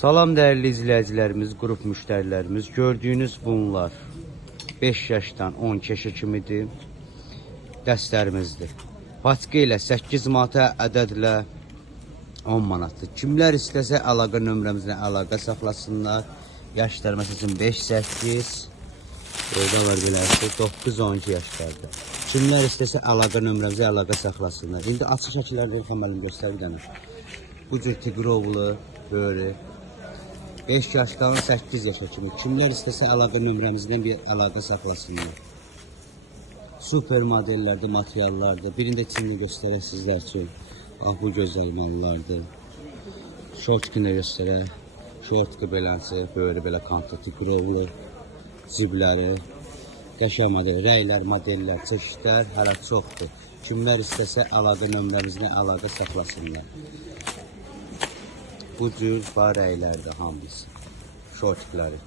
Salam değerli izleyicilerimiz, grup müşterilerimiz. Gördüğünüz bunlar 5 yaşdan 10 yaşa kimidir. Dəstlərimizdir. Paçka ilə 8 manata, ədədlə 10 manatdır. Kimlər istəsə əlaqə nömrəmizlə əlaqə saxlasınlar. Yaşlar məsələn 5-8, orada var beləsi 9-12 yaşlarda. Kimlər istəsə əlaqə nömrəmizlə əlaqə saxlasınlar. İndi açıq şəkillərdə xəməlim göstər bir dənə. Bu cür tigrovlu böyle 5 yaşdan 8 yaşa kimi. Kimlər istəsə əlaqə nömrəmizdən bir əlaqə saxlasınlar. Super modellərdə, materiallardır. Birində içini göstərək sizlər üçün. Ah, bu gözəl mallardır. Şortkini göstərək. Şortki beləsi, böyle belə kantı, tigrovlu, zibləri. Qəşəng model, rəylər, modellər, çeşidlər hələ çoxdur. Kimlər istəsə əlaqə nömrəmizlə əlaqə saxlasınlar. Bu cür var rəylərdir hamısı. Şortikləri.